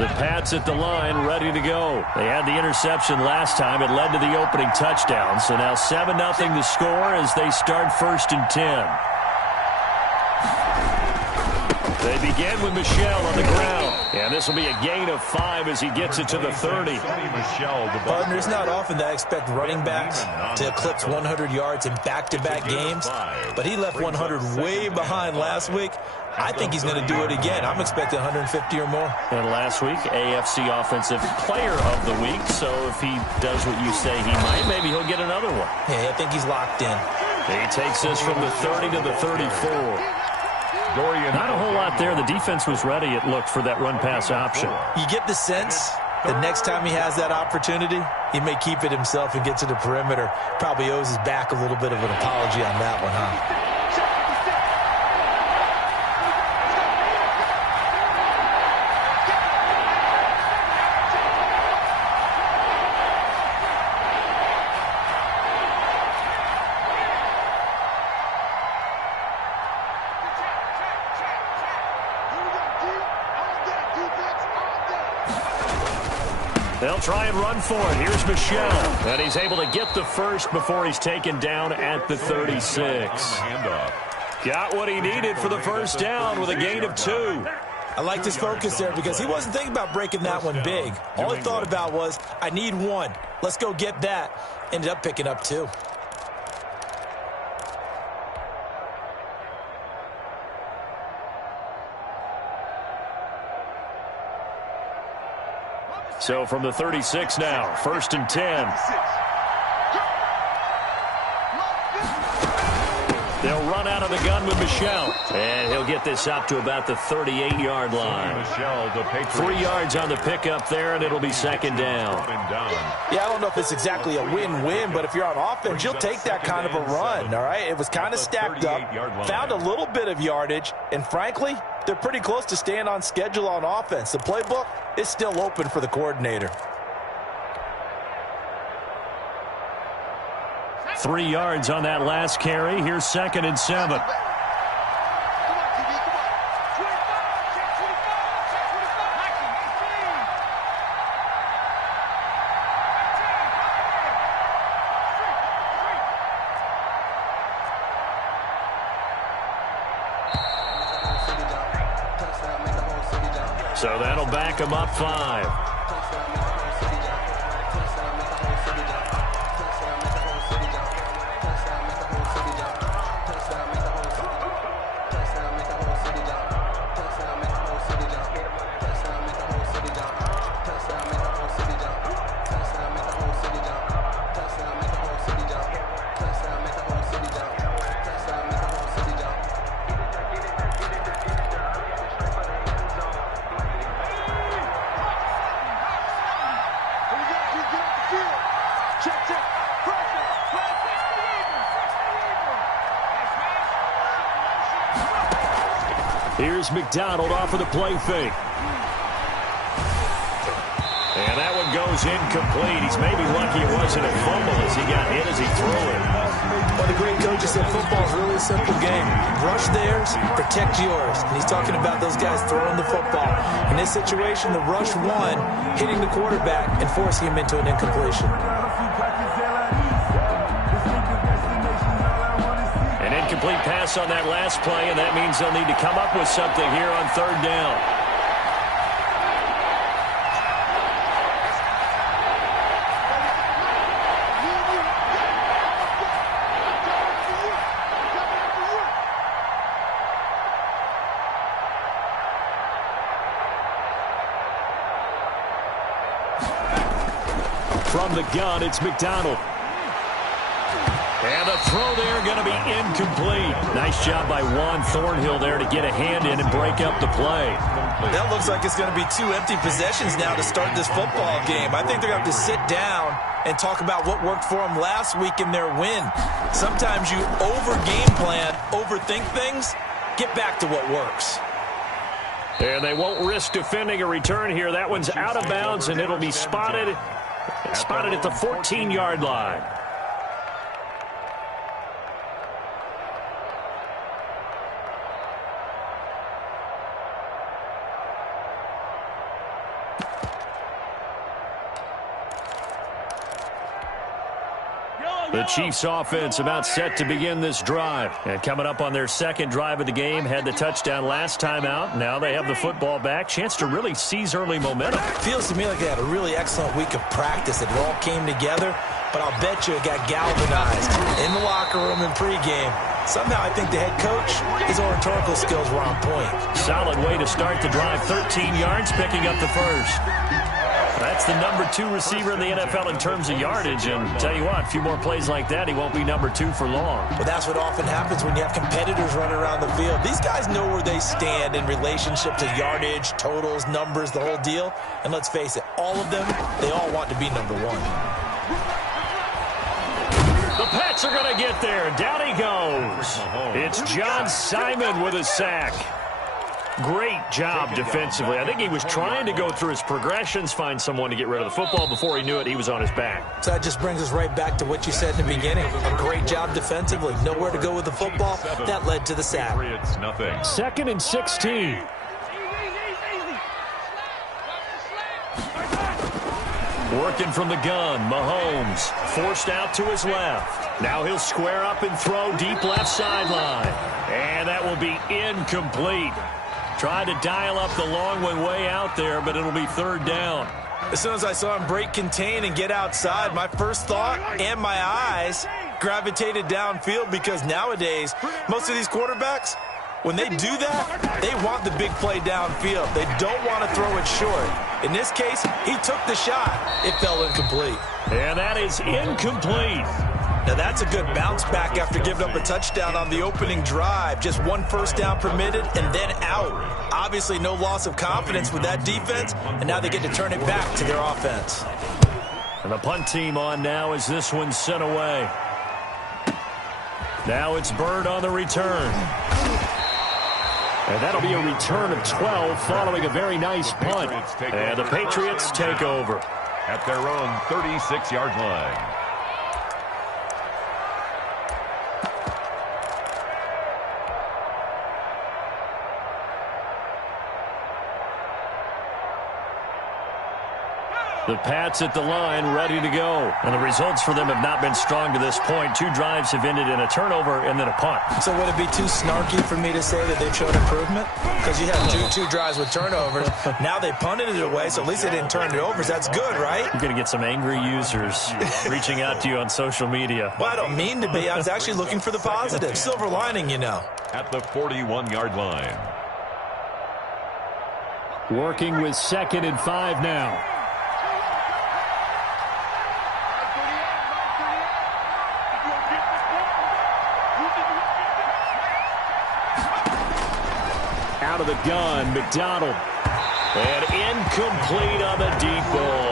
The Pats at the line, ready to go. They had the interception last time. It led to the opening touchdown. So now 7-0 the score as they start 1st and 10. They begin with Michel on the ground. And this will be a gain of 5 as he gets it to the 30. Partner, it's not often that I expect running backs to eclipse 100 yards in back-to-back games, but he left 100 way behind last week. I think he's going to do it again. I'm expecting 150 or more. And last week, AFC Offensive Player of the Week. So if he does what you say he might, maybe he'll get another one. Yeah, I think he's locked in. He takes this from the 30 to the 34. Not a whole lot there. The defense was ready, it looked, for that run-pass option. You get the sense that next time he has that opportunity, he may keep it himself and get to the perimeter. Probably owes his back a little bit of an apology on that one, huh? They'll try and run for it. Here's Michel. And he's able to get the first before he's taken down at the 36. Got what he needed for the first down with a gain of 2. I liked his focus there because he wasn't thinking about breaking that one big. All he thought about was, I need 1. Let's go get that. Ended up picking up 2. So from the 36 now, 1st and 10. They'll run out of the gun with Michel. And he'll get this up to about the 38-yard line. 3 yards on the pickup there, and it'll be 2nd down. Yeah, I don't know if it's exactly a win-win, but if you're on offense, you'll take that kind of a run, all right? It was kind of stacked up, found a little bit of yardage, and frankly, they're pretty close to staying on schedule on offense. The playbook is still open for the coordinator. 3 yards on that last carry. Here's 2nd and 7. So that'll back him up 5. Here's McDonald off of the play fake. And that one goes incomplete. He's maybe lucky it wasn't a fumble as he got hit as he threw it. Well, the great coach said football is really a simple game. Rush theirs, protect yours. And he's talking about those guys throwing the football. In this situation, the rush won, hitting the quarterback and forcing him into an incompletion. An incomplete pass on that last play, and that means they'll need to come up with something here on 3rd down. From the gun, it's McDonald. And the throw there going to be incomplete. Nice job by Juan Thornhill there to get a hand in and break up the play. That looks like it's going to be 2 empty possessions now to start this football game. I think they're going to have to sit down and talk about what worked for them last week in their win. Sometimes you over-game plan, overthink things, get back to what works. And they won't risk defending a return here. That one's out of bounds, and it'll be spotted at the 14-yard line. The Chiefs offense about set to begin this drive. And coming up on their second drive of the game, had the touchdown last time out. Now they have the football back. Chance to really seize early momentum. Feels to me like they had a really excellent week of practice. It all came together, but I'll bet you it got galvanized in the locker room in pregame. Somehow I think the head coach, his oratorical skills were on point. Solid way to start the drive. 13 yards, picking up the first. That's the number 2 receiver in the NFL in terms of yardage. And tell you what, a few more plays like that, he won't be number 2 for long. Well, that's what often happens when you have competitors running around the field. These guys know where they stand in relationship to yardage, totals, numbers, the whole deal. And let's face it, all of them, they all want to be number 1. The Pats are going to get there. Down he goes. It's John Simon with a sack. Great job defensively. I think he was trying to go through his progressions, find someone to get rid of the football. Before he knew it, he was on his back. So that just brings us right back to what you said in the beginning. A great job defensively. Nowhere to go with the football. That led to the sack. 2nd and 16. Working from the gun, Mahomes forced out to his left. Now he'll square up and throw deep left sideline. And that will be incomplete. Tried to dial up the long one way out there, but it'll be 3rd down. As soon as I saw him break contain and get outside, my first thought and my eyes gravitated downfield, because nowadays, most of these quarterbacks, when they do that, they want the big play downfield. They don't want to throw it short. In this case, he took the shot. It fell incomplete. And that is incomplete. Now that's a good bounce back after giving up a touchdown on the opening drive. Just 1 first down permitted and then out. Obviously no loss of confidence with that defense, and now they get to turn it back to their offense. And the punt team on now as this one's sent away. Now it's Bird on the return. And that'll be a return of 12 following a very nice punt. And the Patriots take over at their own 36-yard line. The Pats at the line, ready to go. And the results for them have not been strong to this point. 2 drives have ended in a turnover and then a punt. So would it be too snarky for me to say that they've shown improvement? Because you had two drives with turnovers. Now they punted it away, so at least they didn't turn it over. So that's good, right? You're going to get some angry users reaching out to you on social media. Well, I don't mean to be. I was actually looking for the positive. Silver lining, you know. At the 41-yard line. Working with 2nd and 5 now. Out of the gun, McDonald. And incomplete on the deep ball.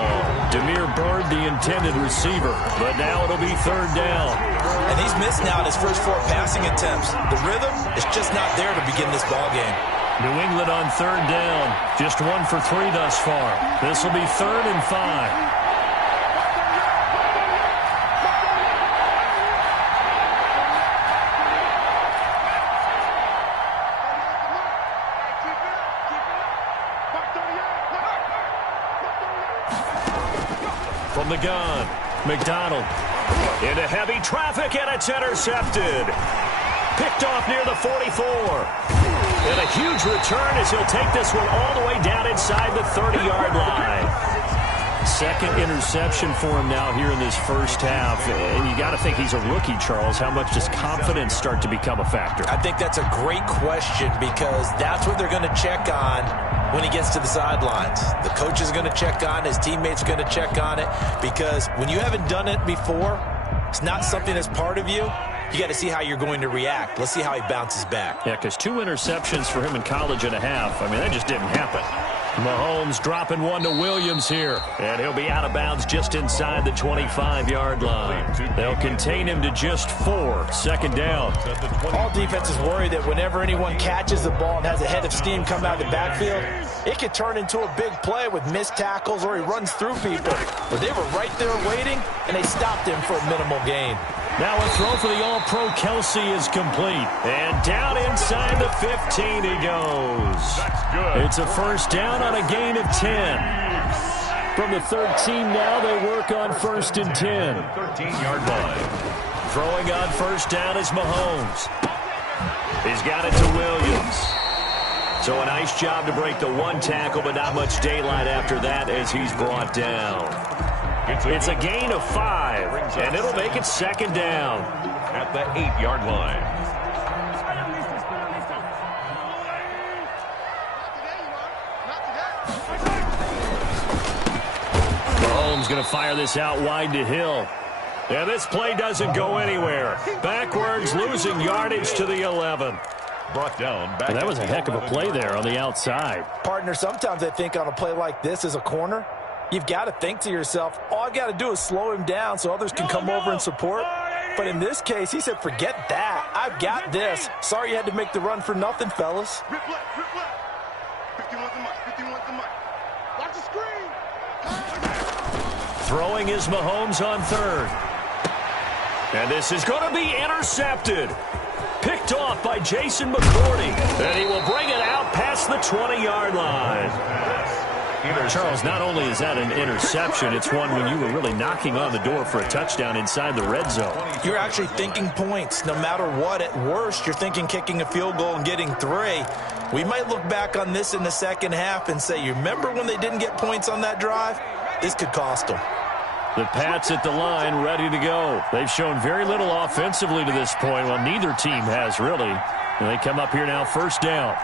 Demir Bird, the intended receiver. But now it'll be 3rd down. And he's missed now in his first 4 passing attempts. The rhythm is just not there to begin this ball game. New England on 3rd down. Just 1 for 3 thus far. This will be 3rd and 5. From the gun, McDonald into heavy traffic, and it's intercepted. Picked off near the 44. And a huge return as he'll take this one all the way down inside the 30-yard line. 2nd interception for him now here in this first half. And you got to think he's a rookie, Charles. How much does confidence start to become a factor? I think that's a great question, because that's what they're going to check on when he gets to the sidelines. The coach is going to check on it. His teammates are going to check on it, because when you haven't done it before, it's not something that's part of you. You got to see how you're going to react. Let's see how he bounces back. Yeah, because 2 interceptions for him in college and a half. I mean, that just didn't happen. Mahomes dropping one to Williams here. And he'll be out of bounds just inside the 25-yard line. They'll contain him to just 4. 2nd down. All defenses worry that whenever anyone catches the ball and has a head of steam come out of the backfield, it could turn into a big play with missed tackles or he runs through people. But they were right there waiting, and they stopped him for a minimal gain. Now a throw for the All-Pro Kelsey is complete. And down inside the 15 he goes. That's good. It's a first down on a gain of 10. From the 13 now, they work on 1st and 10. 13-yard line. Throwing on first down is Mahomes. He's got it to Williams. So a nice job to break the one tackle, but not much daylight after that as he's brought down. It's a gain of 5, and it'll make it 2nd down. At the 8-yard line. Mahomes going to fire this out wide to Hill. And this play doesn't go anywhere. Backwards, losing yardage to the 11. Brought down. Back that was a heck of a play there on the outside. Partner, sometimes I think on a play like this as a corner, you've got to think to yourself, all I got to do is slow him down so others can come over and support. But in this case, he said, forget that. I've got this. Sorry you had to make the run for nothing, fellas. Rip left, rip left. 51's the mic, 51's the mic. Watch the screen. Throwing is Mahomes on 3rd. And this is going to be intercepted. Picked off by Jason McCourty. And he will bring it out past the 20-yard line. Charles, not only is that an interception, it's one when you were really knocking on the door for a touchdown inside the red zone. You're actually thinking points. No matter what, at worst, you're thinking kicking a field goal and getting 3. We might look back on this in the second half and say, you remember when they didn't get points on that drive? This could cost them. The Pats at the line, ready to go. They've shown very little offensively to this point. Well, neither team has, really. And they come up here now, 1st down.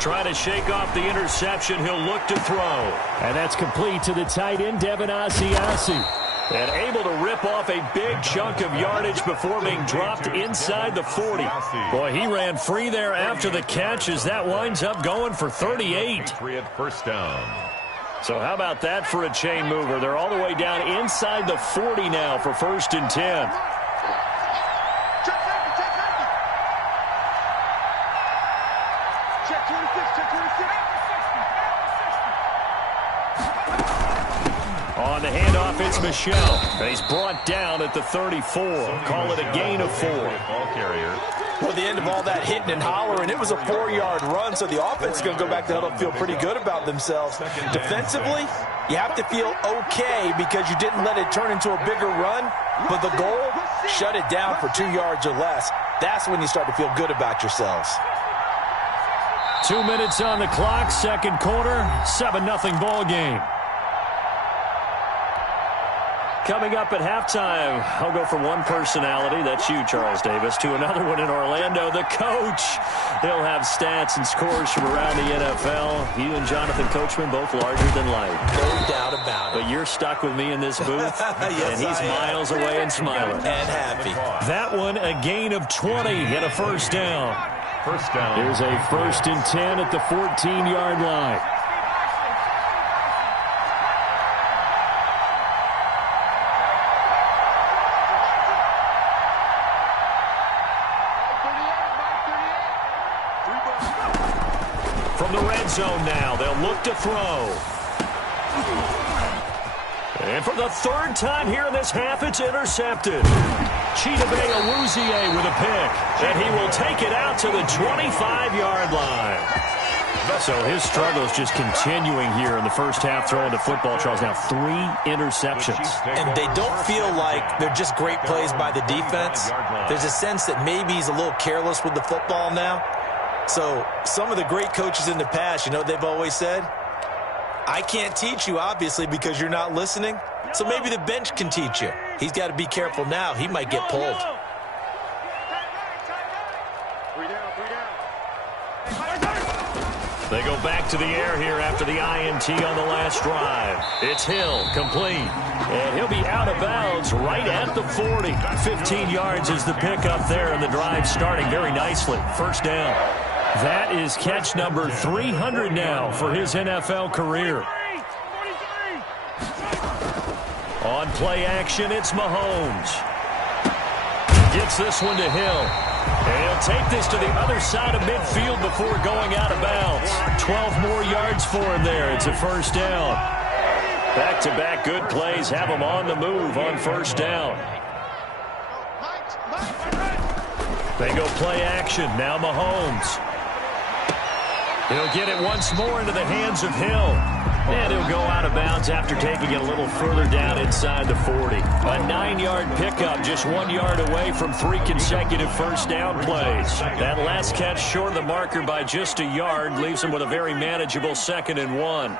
Trying to shake off the interception. He'll look to throw. And that's complete to the tight end, Devin Asiasi. And able to rip off a big chunk of yardage before being dropped inside the 40. Boy, he ran free there after the catch as that winds up going for 38. Patriot first down. So how about that for a chain mover? They're all the way down inside the 40 now for 1st and 10. On the handoff, it's Michelle. He's brought down at the 34. Call it a gain of 4. Ball carrier. Well, the end of all that hitting and hollering, it was a 4-yard run, so the offense is going to go back to huddle and feel pretty good about themselves. Defensively, you have to feel okay because you didn't let it turn into a bigger run, but the goal, shut it down for 2 yards or less. That's when you start to feel good about yourselves. 2 minutes on the clock, 2nd quarter, 7-0 ball game. Coming up at halftime, I'll go from one personality, that's you, Charles Davis, to another one in Orlando, the coach. He'll have stats and scores from around the NFL. You and Jonathan Coachman, both larger than life. No doubt about it. But you're stuck with me in this booth, yes, and he's miles away and smiling. And happy. That one, a gain of 20 and a 1st down. First down. Here's a 1st and 10 at the 14-yard line. From the red zone now, they'll look to throw. And for the 3rd time here in this half, it's intercepted. Chidobe Awuzie with a pick. And he will take it out to the 25-yard line. So his struggles just continuing here in the first half, throwing the football, Charles. Now 3 interceptions. And they don't feel like they're just great plays by the defense. There's a sense that maybe he's a little careless with the football now. So some of the great coaches in the past, you know what they've always said? I can't teach you, obviously, because you're not listening. So maybe the bench can teach you. He's got to be careful now. He might get pulled. They go back to the air here after the INT on the last drive. It's Hill, complete. And he'll be out of bounds right at the 40. 15 yards is the pickup there, and the drive starting very nicely. 1st down. That is catch number 300 now for his NFL career. On play action, it's Mahomes. Gets this one to Hill. And he'll take this to the other side of midfield before going out of bounds. 12 more yards for him there. It's a first down. Back-to-back good plays have him on the move on first down. They go play action. Now Mahomes. He'll get it once more into the hands of Hill. And he'll go out of bounds after taking it a little further down inside the 40. A 9-yard pickup, just 1 yard away from 3 consecutive first down plays. That last catch short of the marker by just a yard leaves him with a very manageable 2nd and 1.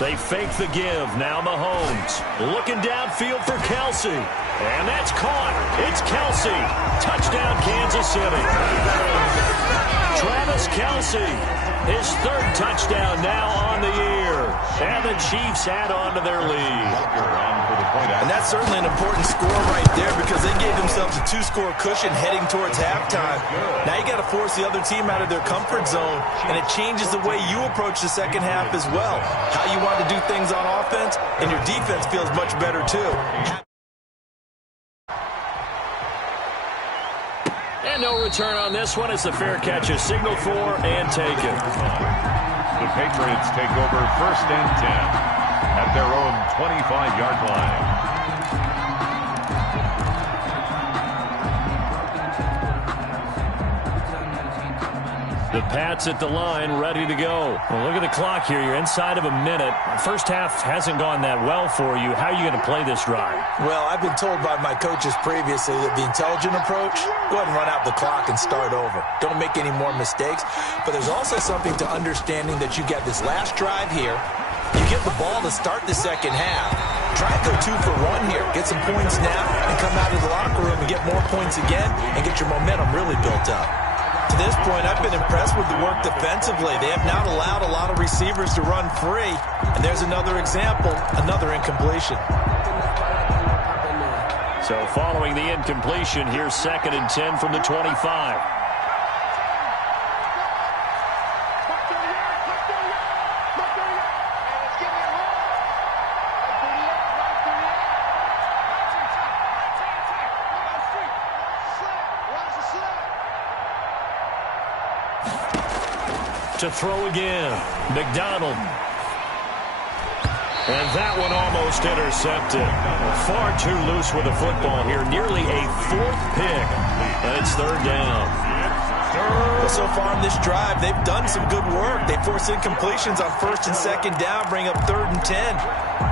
They fake the give. Now Mahomes looking downfield for Kelsey. And that's caught. It's Kelsey. Touchdown, Kansas City. Travis Kelsey. His 3rd touchdown now on the year. And the Chiefs add on to their lead. And that's certainly an important score right there because they gave themselves a 2-score cushion heading towards halftime. Now you got to force the other team out of their comfort zone, and it changes the way you approach the second half as well. How you want to do things on offense, and your defense feels much better too. And no return on this one as the fair catch is signaled for and taken. The Patriots take over 1st and 10 at their own 25-yard line. The Pats at the line, ready to go. Well, look at the clock here. You're inside of a minute. First half hasn't gone that well for you. How are you going to play this drive? Well, I've been told by my coaches previously that the intelligent approach, go ahead and run out the clock and start over. Don't make any more mistakes. But there's also something to understanding that you get this last drive here. You get the ball to start the second half. Try and go 2 for 1 here. Get some points now and come out of the locker room and get more points again and get your momentum really built up. To this point, I've been impressed with the work defensively. They have not allowed a lot of receivers to run free. And there's another example, another incompletion. So following the incompletion, here's 2nd and 10 from the 25. To throw again, McDonald. And that one almost intercepted. Far too loose with the football here. Nearly a 4th pick. And it's 3rd down. Well, so far in this drive, they've done some good work. They force incompletions on 1st and 2nd down, bring up 3rd and 10.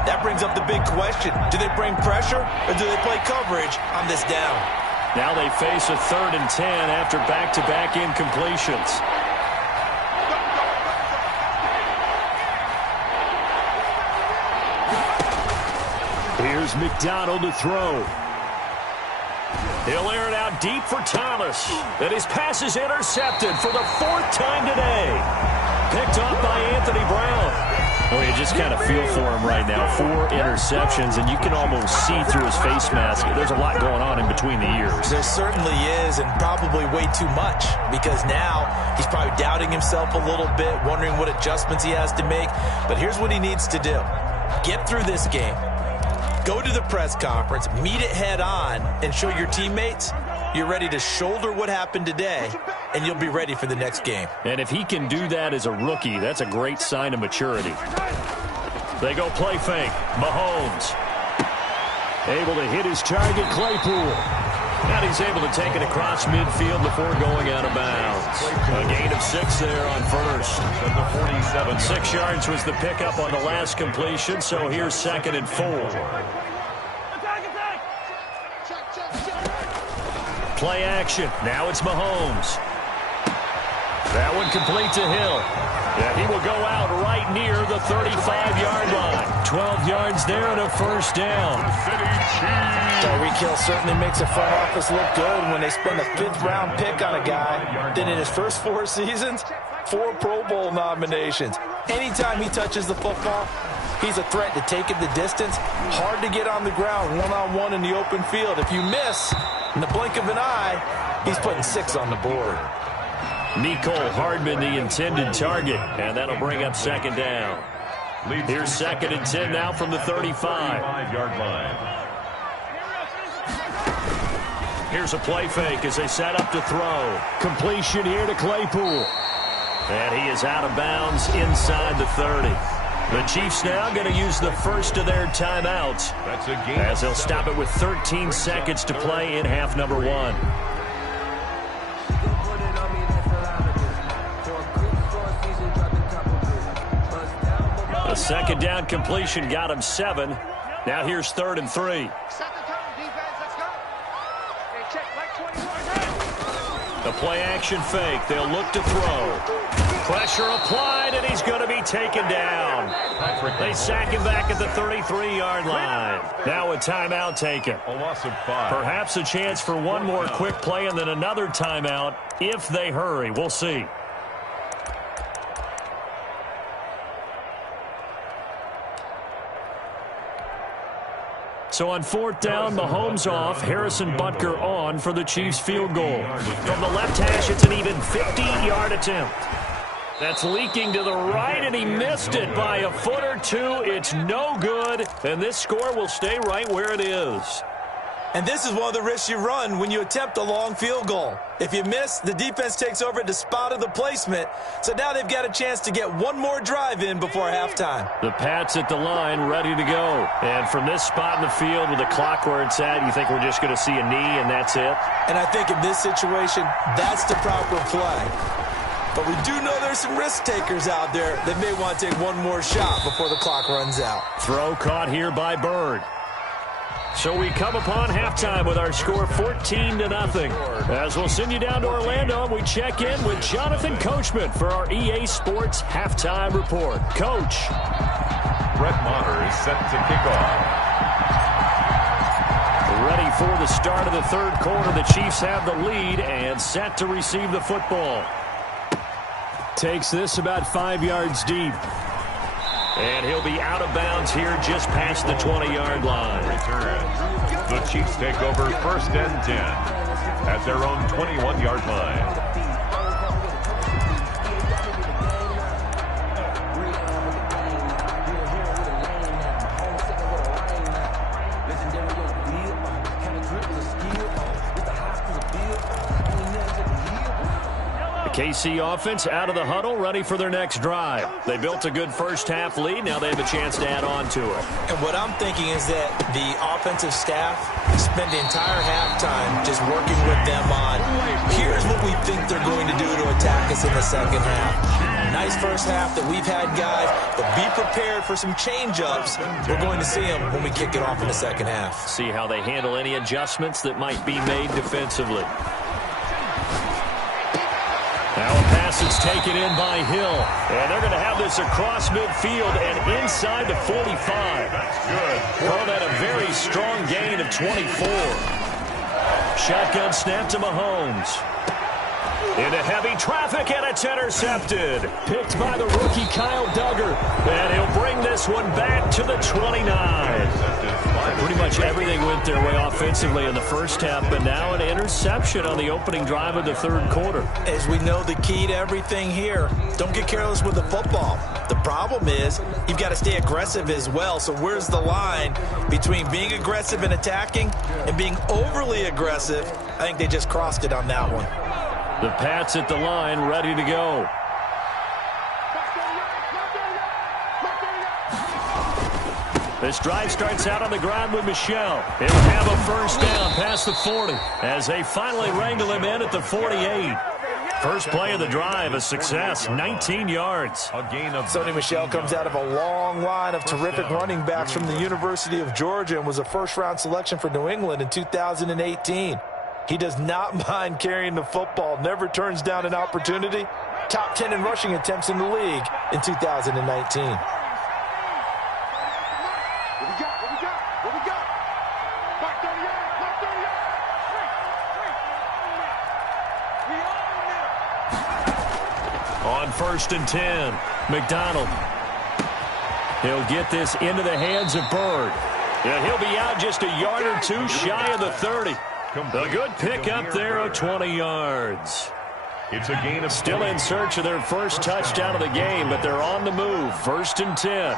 That brings up the big question. Do they bring pressure or do they play coverage on this down? Now they face a 3rd and 10 after back-to-back incompletions. Here's McDonald to throw. He'll air it out deep for Thomas. And his pass is intercepted for the 4th time today. Picked off by Anthony Brown. Oh, you just kind of feel for him right now. 4 interceptions, and you can almost see through his face mask. There's a lot going on in between the ears. There certainly is, and probably way too much, because now he's probably doubting himself a little bit, wondering what adjustments he has to make. But here's what he needs to do. Get through this game. Go to the press conference, meet it head on, and show your teammates you're ready to shoulder what happened today, and you'll be ready for the next game. And if he can do that as a rookie, that's a great sign of maturity. They go play fake. Mahomes. Able to hit his target, Claypool. And he's able to take it across midfield before going out of bounds. A gain of 6 there on 1st. At the 47. 6 yards was the pickup on the last completion, so here's 2nd and 4. Play action. Now it's Mahomes. That one complete to Hill. Yeah, he will go out right near the 35-yard line. 12 yards there and a first down. Tyreek Hill certainly makes the front office look good when they spend a 5th-round pick on a guy. Then in his first 4 seasons, 4 Pro Bowl nominations. Anytime he touches the football, he's a threat to take it the distance. Hard to get on the ground one-on-one in the open field. If you miss, in the blink of an eye, he's putting 6 on the board. Nicole Hardman, the intended target, and that'll bring up 2nd down. Here's 2nd and 10 now from the 35. 5-yard line. Here's a play fake as they set up to throw. Completion here to Claypool. And he is out of bounds inside the 30. The Chiefs now going to use the first of their timeouts That's a game as they'll stop it with 13 seconds to play in half number 1. A second down completion got him 7. Now here's 3rd and 3. Set the tone, defense. Let's go. Okay, check. Like 21. The play action fake. They'll look to throw. Pressure applied, and he's going to be taken down. They sack him back at the 33-yard line. Now a timeout taken. A loss of 5. Perhaps a chance for one more quick play and then another timeout if they hurry. We'll see. So on 4th down, Mahomes off, Harrison Butker on for the Chiefs field goal. From the left hash, it's an even 50-yard attempt. That's leaking to the right, and he missed it by a foot or two. It's no good, and this score will stay right where it is. And this is one of the risks you run when you attempt a long field goal. If you miss, the defense takes over at the spot of the placement. So now they've got a chance to get one more drive in before halftime. The Pats at the line, ready to go. And from this spot in the field with the clock where it's at, you think we're just going to see a knee and that's it? And I think in this situation, that's the proper play. But we do know there's some risk takers out there that may want to take one more shot before the clock runs out. Throw caught here by Bird. So we come upon halftime with our score 14-0. As we'll send you down to Orlando, and we check in with Jonathan Coachman for our EA Sports Halftime Report. Coach. Brett Maher is set to kick off. Ready for the start of the 3rd quarter. The Chiefs have the lead and set to receive the football. Takes this about 5 yards deep. And he'll be out of bounds here just past the 20-yard line. Return. The Chiefs take over 1st and 10 at their own 21-yard line. KC offense out of the huddle, ready for their next drive. They built a good first-half lead. Now they have a chance to add on to it. And what I'm thinking is that the offensive staff spent the entire halftime just working with them on, here's what we think they're going to do to attack us in the second half. Nice first half that we've had, guys, but be prepared for some change-ups. We're going to see them when we kick it off in the second half. See how they handle any adjustments that might be made defensively. Now a pass is taken in by Hill. And they're going to have this across midfield and inside the 45. That's good. Call that a very strong gain of 24. Shotgun snap to Mahomes. Into heavy traffic, and it's intercepted. Picked by the rookie Kyle Duggar. And he'll bring this one back to the 29. Pretty much everything went their way offensively in the first half, but now an interception on the opening drive of the 3rd quarter. As we know, the key to everything here, don't get careless with the football. The problem is you've got to stay aggressive as well. So where's the line between being aggressive and attacking and being overly aggressive? I think they just crossed it on that one. The Pats at the line, ready to go. This drive starts out on the ground with Michel. He'll have a first down past the 40 as they finally wrangle him in at the 48. First play of the drive, a success, 19 yards. A gain of Sony Michel comes out of a long line of terrific running backs from the University of Georgia and was a first-round selection for New England in 2018. He does not mind carrying the football, never turns down an opportunity. Top 10 in rushing attempts in the league in 2019. On 1st and 10, McDonald. He'll get this into the hands of Bird. And he'll be out just a yard or two shy of the 30. A good pickup there of 20 yards. It's a gain of Still in search of their first touchdown of the game, but they're on the move. 1st and 10.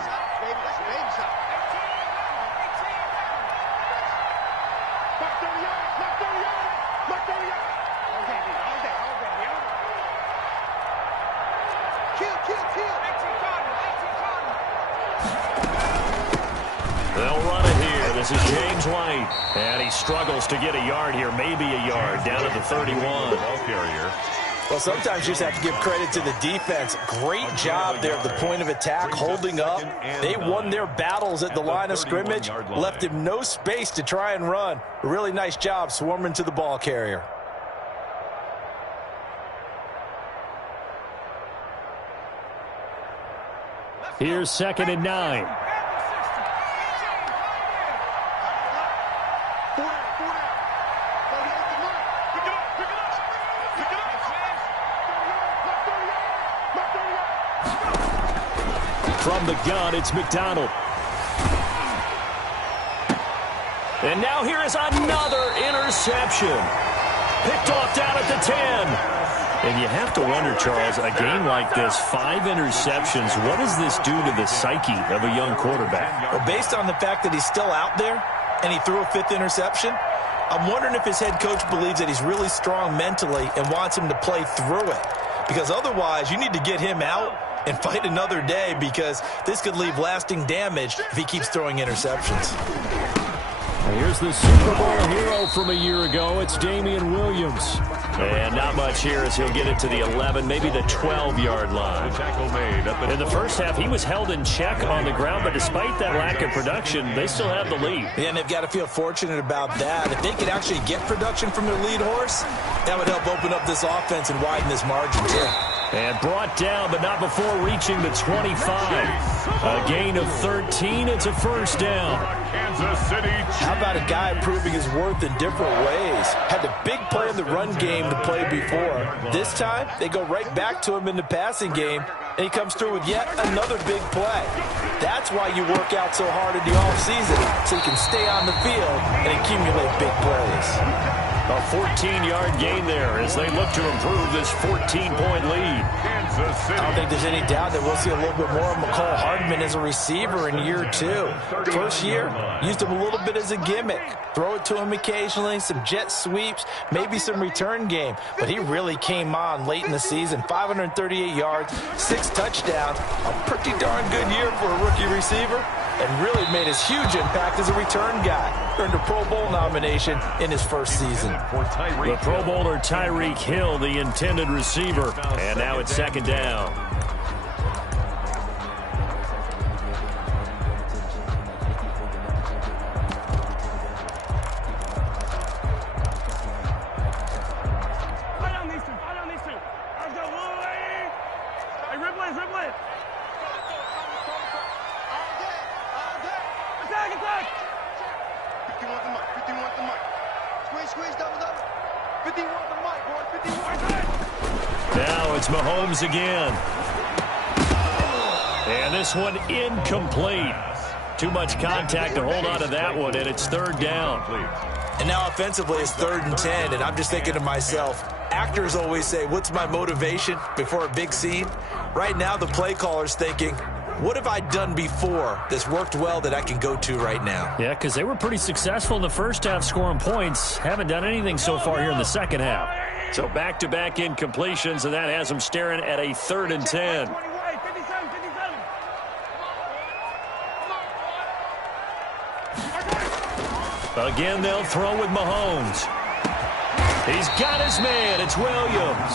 They'll run it here. This is James White. And he struggles to get a yard here, maybe a yard, down at the 31. Ball carrier. Well, sometimes you just have to give credit to the defense. Great job there at the point of attack, holding up. They won their battles at the line of scrimmage, left him no space to try and run. A really nice job swarming to the ball carrier. Here's 2nd and 9. From the gun, it's McDonald. And now here is another interception. Picked off down at the 10. And you have to wonder, Charles, a game like this, 5 interceptions, what does this do to the psyche of a young quarterback? Well, based on the fact that he's still out there and he threw a 5th interception, I'm wondering if his head coach believes that he's really strong mentally and wants him to play through it. Because otherwise, you need to get him out and fight another day, because this could leave lasting damage if he keeps throwing interceptions. Here's the Super Bowl hero from a year ago. It's Damian Williams. And not much here as he'll get it to the 11, maybe the 12-yard line. In the first half, he was held in check on the ground, but despite that lack of production, they still have the lead. Yeah, and they've got to feel fortunate about that. If they could actually get production from their lead horse, that would help open up this offense and widen this margin, too. And brought down, but not before reaching the 25. A gain of 13. It's a first down. Kansas City. How about a guy proving his worth in different ways? Had the big play in the run game to play before. This time, they go right back to him in the passing game, and he comes through with yet another big play. That's why you work out so hard in the offseason, so you can stay on the field and accumulate big plays. A 14-yard gain there as they look to improve this 14-point lead. Kansas City. I don't think there's any doubt that we'll see a little bit more of McCall Hardman as a receiver in year 2. First year, used him a little bit as a gimmick. Throw it to him occasionally, some jet sweeps, maybe some return game. But he really came on late in the season. 538 yards, 6 touchdowns. A pretty darn good year for a rookie receiver. And really made his huge impact as a return guy. Earned a Pro Bowl nomination in his first season. The Pro Bowler Tyreek Hill, the intended receiver. And now it's 2nd down. Now it's Mahomes again. And this one incomplete. Too much contact to hold on to that one, and it's 3rd down. And now offensively it's 3rd and 10, and I'm just thinking to myself, actors always say, what's my motivation before a big scene? Right now the play caller's thinking, what have I done before that's worked well that I can go to right now? Yeah, because they were pretty successful in the first half scoring points. Haven't done anything so far here in the second half. So back-to-back incompletions, and that has them staring at a 3rd and 10. Again, they'll throw with Mahomes. He's got his man. It's Williams.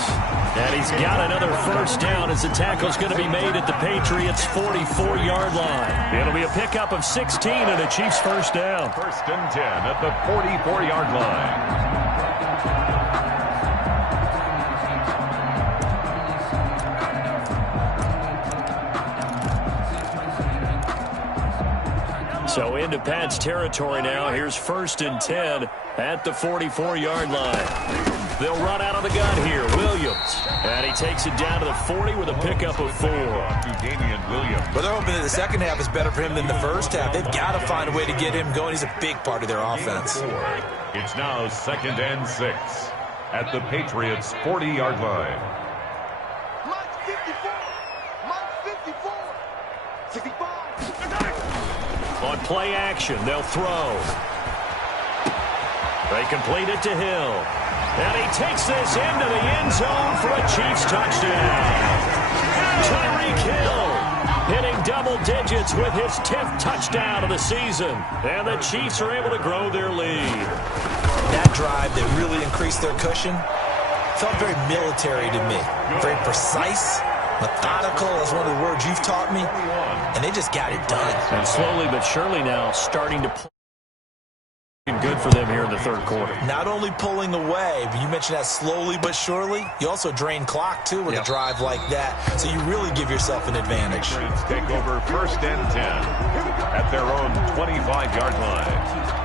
And he's got another first down as the tackle's going to be made at the Patriots' 44-yard line. It'll be a pickup of 16 and a Chiefs first down. 1st and 10 at the 44-yard line. So into Pat's territory now. Here's 1st and 10 at the 44-yard line. They'll run out of the gun here. Williams. And he takes it down to the 40 with a pickup of 4. But they're hoping that the second half is better for him than the first half. They've got to find a way to get him going. He's a big part of their offense. It's now 2nd and 6 at the Patriots' 40-yard line. Mike 54. Mike 54. 65. On play action, they'll throw. They complete it to Hill. And he takes this into the end zone for a Chiefs touchdown. double digits with his 10th touchdown of the season. And the Chiefs are able to grow their lead. That drive that really increased their cushion felt very military to me. Very precise, methodical. That's one of the words you've taught me. And they just got it done. And slowly but surely now starting to pull. Good for them here in the third quarter. Not only pulling away, but you mentioned that slowly but surely. You also drain clock, too, with a drive like that. So you really give yourself an advantage. Take over 1st and 10 at their own 25-yard line.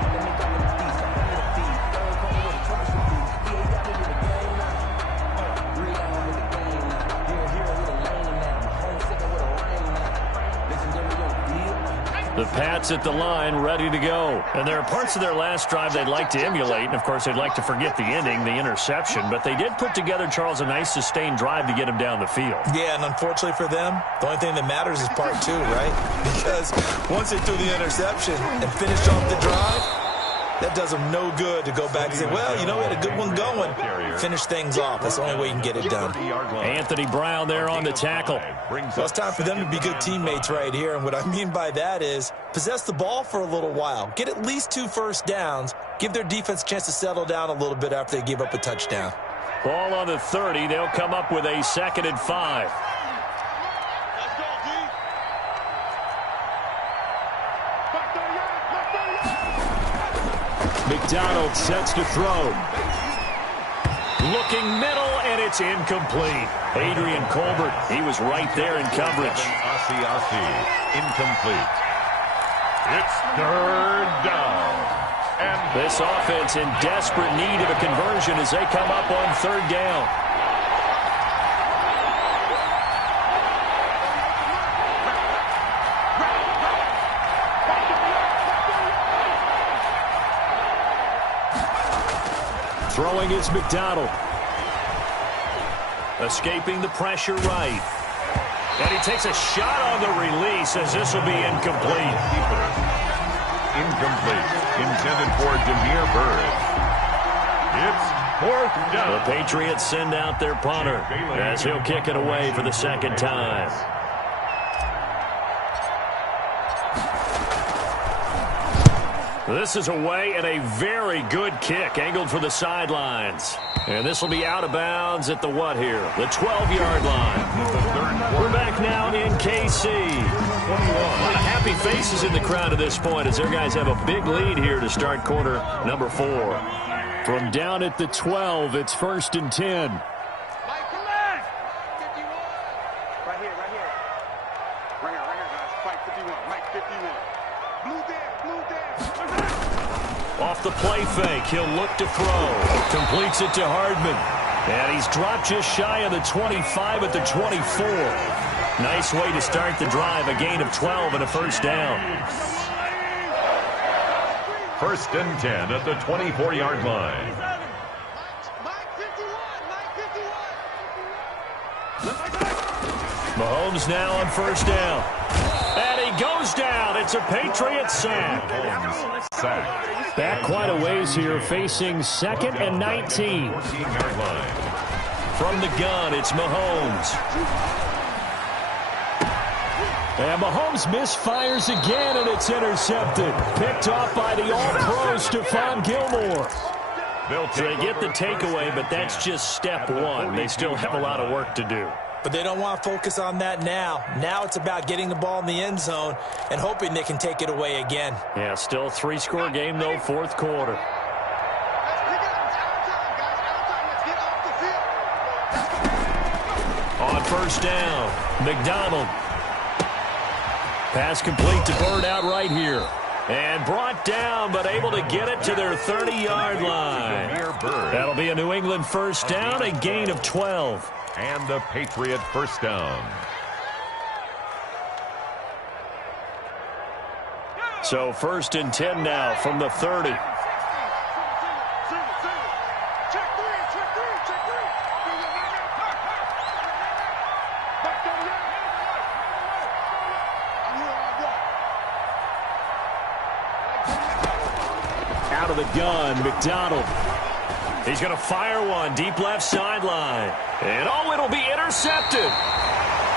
The Pats at the line, ready to go. And there are parts of their last drive they'd like to emulate. And, of course, they'd like to forget the ending, the interception. But they did put together, Charles, a nice sustained drive to get him down the field. Yeah, and unfortunately for them, the only thing that matters is part 2, right? Because once they threw the interception and finished off the drive, that does them no good to go back and say, well, you know, we had a good one going. Finish things off. That's the only way you can get it done. Anthony Brown there on the tackle. Well, it's time for them to be good teammates right here. And what I mean by that is possess the ball for a little while. Get at least 2 first downs. Give their defense a chance to settle down a little bit after they give up a touchdown. Ball on the 30. They'll come up with a 2nd and 5. McDonald sets to throw. Looking middle, and it's incomplete. Adrian Colbert, he was right there in coverage. Asiasi, incomplete. It's 3rd down. And this offense in desperate need of a conversion as they come up on 3rd down. Throwing is McDonald. Escaping the pressure right. And he takes a shot on the release as this will be incomplete. Incomplete. Intended for Demir Burridge. It's 4th down. The Patriots send out their punter as he'll kick it away for the 2nd time. This is away and a very good kick angled for the sidelines. And this will be out of bounds at the what here? The 12-yard line. We're back now in KC. A lot of happy faces in the crowd at this point as their guys have a big lead here to start quarter number 4. From down at the 12, it's 1st and 10. Off the play fake, he'll look to throw. Completes it to Hardman. And he's dropped just shy of the 25 at the 24. Nice way to start the drive, a gain of 12 and a 1st down. 1st and 10 at the 24-yard line. Mahomes now on 1st down. And he goes down. It's a Patriot sack. Back quite a ways here, facing 2nd and 19. 14-yard line. From the gun, it's Mahomes. And Mahomes misfires again, and it's intercepted. Picked off by the All-Pro Stephon Gilmore. So they get the takeaway, but that's just step 1. They still have a lot of work to do. But they don't want to focus on that now. Now it's about getting the ball in the end zone and hoping they can take it away again. Yeah, still 3-score game, though, 4th quarter. On 1st down, McDonald. Pass complete to Bird out right here. And brought down, but able to get it to their 30-yard line. That'll be a New England 1st down, a gain of 12. And a Patriot 1st down. So 1st and 10 now from the 30. Out of the gun, McDonald. He's going to fire one deep left sideline. And, oh, it'll be intercepted.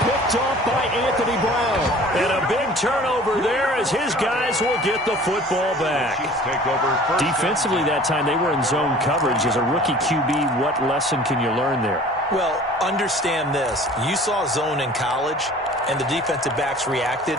picked off by Anthony Brown. And a big turnover there as his guys will get the football back. Defensively that time, they were in zone coverage. As a rookie QB, what lesson can you learn there? Well, understand this. You saw zone in college, and the defensive backs reacted,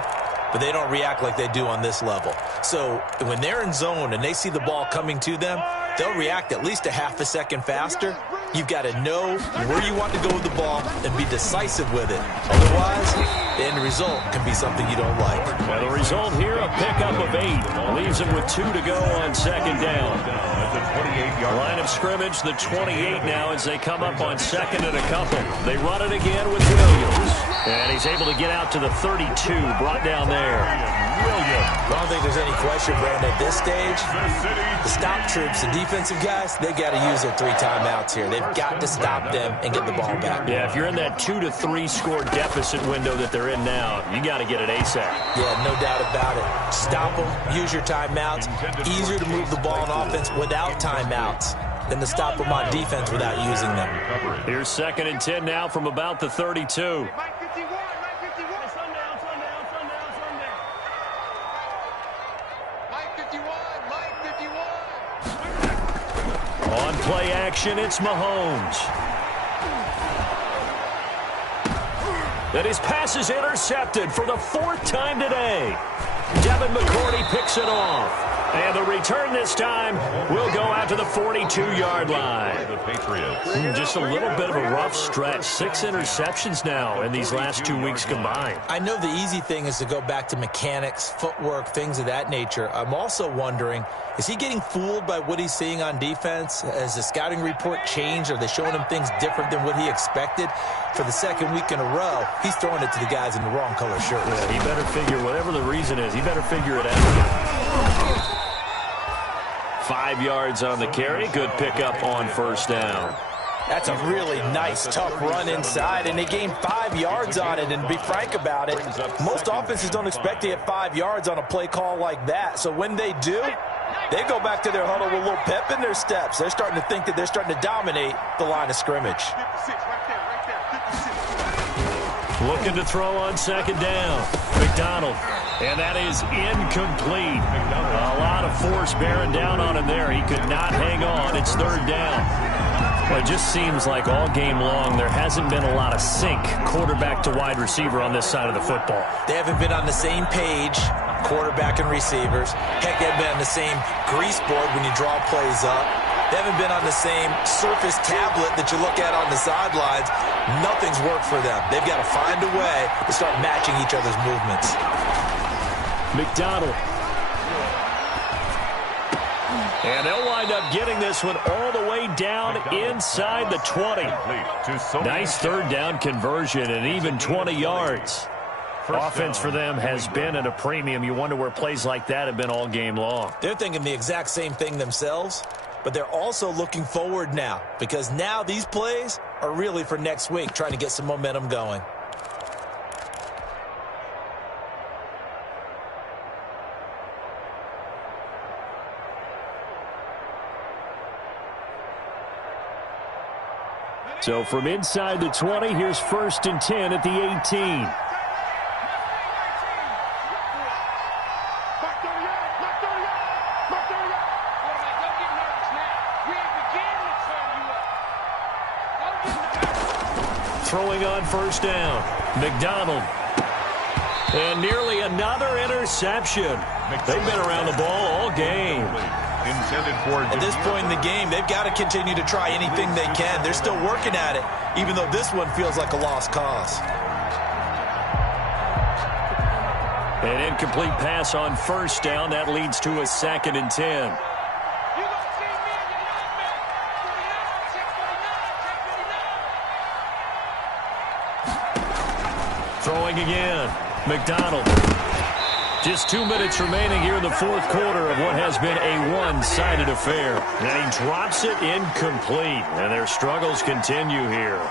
but they don't react like they do on this level. So when they're in zone and they see the ball coming to them, they'll react at least a half a second faster. You've got to know where you want to go with the ball and be decisive with it. Otherwise, the end result can be something you don't like. Well, the result here, a pickup of 8. Leaves them with 2 to go on second down. Line of scrimmage, the 28 now as they come up on second and a couple. They run it again with Williams. And he's able to get out to the 32, brought down there. I don't think there's any question, Brandon, at this stage, the stop troops, the defensive guys, they got to use their 3 timeouts here. They've got to stop them and get the ball back. Yeah, if you're in that 2 to 3 score deficit window that they're in now, you got to get it ASAP. Yeah, no doubt about it. Stop them, use your timeouts. Easier to move the ball on offense without timeouts than to stop them on defense without using them. Here's 2nd and 10 now from about the 32. On play action, it's Mahomes. And his pass is intercepted for the 4th time today. Devin McCourty picks it off. And the return this time will go out to the 42-yard line. Just a little bit of a rough stretch. 6 interceptions now in these last 2 weeks combined. I know the easy thing is to go back to mechanics, footwork, things of that nature. I'm also wondering, is he getting fooled by what he's seeing on defense? Has the scouting report changed? Are they showing him things different than what he expected? For the 2nd week in a row, he's throwing it to the guys in the wrong color shirt. Yeah, he better figure, whatever the reason is, he better figure it out. 5 yards on the carry. Good pickup on 1st down. That's a really nice, tough run inside, and they gained 5 yards on it. And to be frank about it, most offenses don't expect to get 5 yards on a play call like that. So when they do, they go back to their huddle with a little pep in their steps. They're starting to think that they're starting to dominate the line of scrimmage. Looking to throw on 2nd down. McDonald. And that is incomplete. A lot of force bearing down on him there. He could not hang on. It's 3rd down. Well, it just seems like all game long there hasn't been a lot of sync quarterback to wide receiver on this side of the football. They haven't been on the same page, quarterback and receivers. Heck, they haven't been on the same grease board when you draw plays up. They haven't been on the same surface tablet that you look at on the sidelines. Nothing's worked for them. They've got to find a way to start matching each other's movements. McDonald. And they'll wind up getting this one all the way down inside the 20. Nice 3rd down conversion and even 20 yards. Offense for them has been at a premium. You wonder where plays like that have been all game long. They're thinking the exact same thing themselves, but they're also looking forward now because now these plays are really for next week, trying to get some momentum going. So from inside the 20, here's 1st and 10 at the 18. Throwing on 1st down. McDonald. And nearly another interception. They've been around the ball all game. At this point in the game, they've got to continue to try anything they can. They're still working at it, even though this one feels like a lost cause. An incomplete pass on 1st down. That leads to a 2nd and 10. Throwing again. McDonald. Just 2 minutes remaining here in the 4th quarter of what has been a one-sided affair. And he drops it incomplete. And their struggles continue here.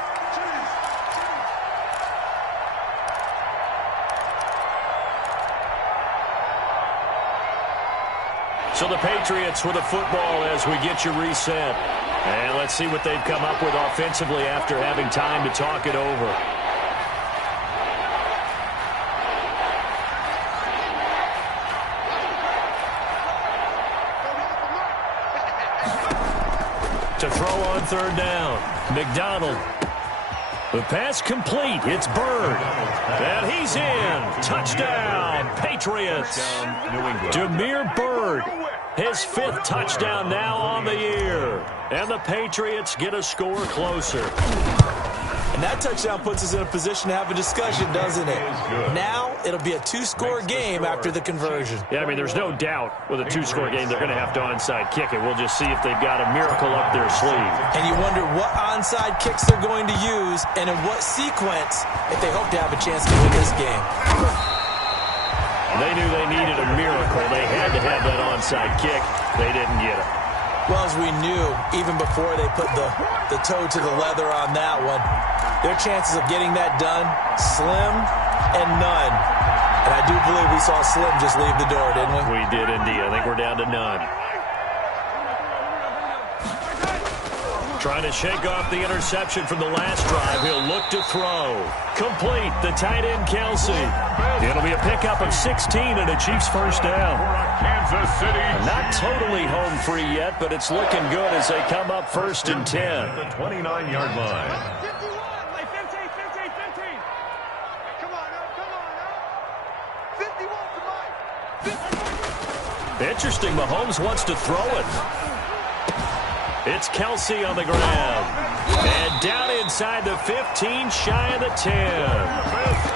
So the Patriots with the football as we get you reset. And let's see what they've come up with offensively after having time to talk it over. To throw on third down. McDonald. The pass complete. It's Bird. And he's in. Touchdown, Patriots. Damiere Byrd, his 5th touchdown now on the year. And the Patriots get a score closer. And that touchdown puts us in a position to have a discussion, doesn't it? Now it'll be a 2-score game after the conversion. Yeah, I mean, there's no doubt with a 2-score game they're going to have to onside kick it. We'll just see if they've got a miracle up their sleeve. And you wonder what onside kicks they're going to use and in what sequence if they hope to have a chance to win this game. They knew they needed a miracle. They had to have that onside kick. They didn't get it. Well, as we knew, even before they put the toe to the leather on that one, their chances of getting that done, slim and none. And I do believe we saw Slim just leave the door, didn't we? We did indeed. I think we're down to none. Trying to shake off the interception from the last drive. He'll look to throw. Complete. The tight end, Kelsey. It'll be a pickup of 16 and a Chiefs first down. Kansas City. Not totally home free yet, but it's looking good as they come up 1st and 10. The 29-yard line. 15. Come on now. 51 to Mike. Interesting. Mahomes wants to throw it. It's Kelsey on the ground. And down inside the 15, shy of the 10.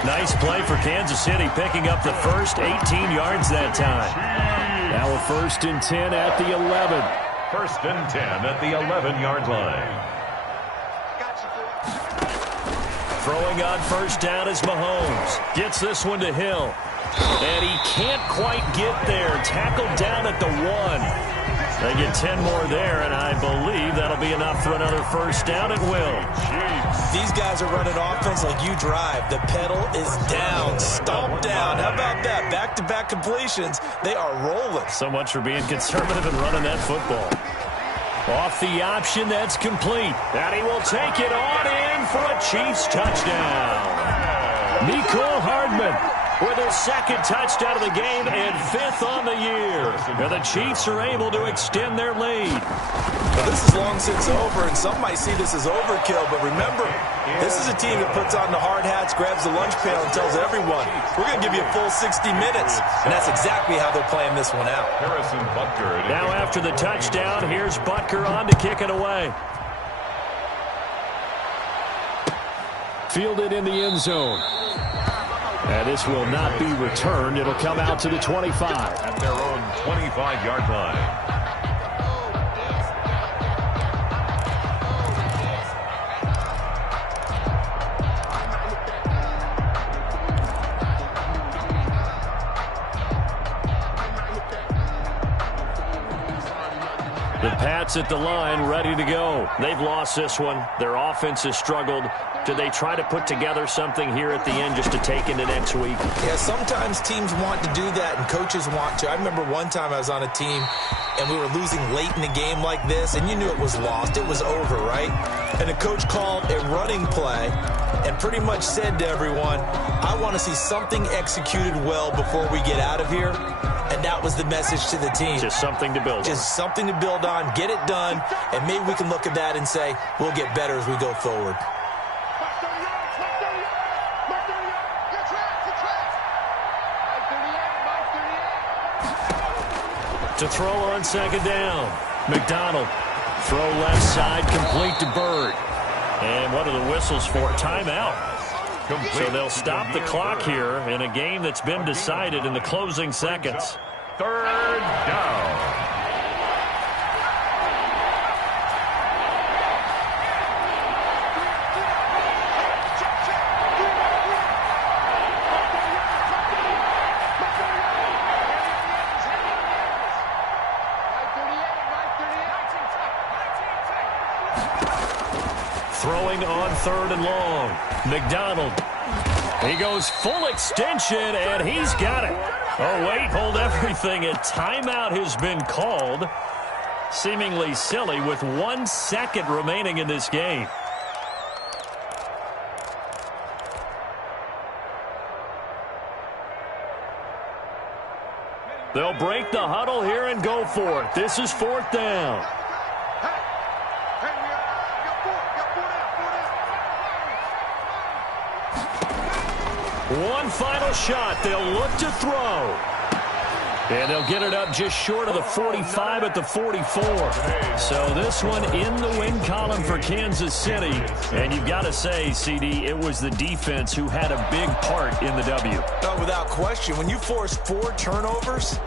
Nice play for Kansas City, picking up the first 18 yards that time. Now a 1st and 10 at the 11. 1st and 10 at the 11-yard line. Throwing on first down is Mahomes. Gets this one to Hill. And he can't quite get there. Tackled down at the 1. They get 10 more there, and I believe that'll be enough for another first down. It will. These guys are running offense like you drive. The pedal is down, stomp down. How about that? Back-to-back completions. They are rolling. So much for being conservative and running that football. Off the option, that's complete. And he will take it on in for a Chiefs touchdown. Mecole Hardman with his 2nd touchdown of the game and 5th on the year. And the Chiefs are able to extend their lead. Well, this is long since over, and some might see this as overkill, but remember, this is a team that puts on the hard hats, grabs the lunch pail, and tells everyone, we're going to give you a full 60 minutes. And that's exactly how they're playing this one out. Harrison Butker. Now after the touchdown, here's Butker on to kick it away. Fielded in the end zone. And this will not be returned. It'll come out to the 25. At their own 25-yard line. The Pats at the line, ready to go. They've lost this one. Their offense has struggled. Do they try to put together something here at the end just to take into next week? Yeah, sometimes teams want to do that and coaches want to. I remember one time I was on a team and we were losing late in the game like this, and you knew it was lost. It was over, right? And the coach called a running play and pretty much said to everyone, I want to see something executed well before we get out of here. And that was the message to the team. Just something to build on. Just something to build on, get it done, and maybe we can look at that and say, we'll get better as we go forward. To throw on 2nd down. McDonald. Throw left side, complete to Byrd. And what are the whistles for? Timeout. So they'll stop the clock here in a game that's been decided in the closing seconds. 3rd down. Throwing on 3rd and long. McDonald. He goes full extension, and he's got it. Oh, wait, hold everything. A timeout has been called. Seemingly silly with 1 second remaining in this game. They'll break the huddle here and go for it. This is 4th down. One final shot. They'll look to throw. And they'll get it up just short of the 45 at the 44. So this one in the win column for Kansas City. And you've got to say, CD, it was the defense who had a big part in the W. No, without question. When you force 4 turnovers,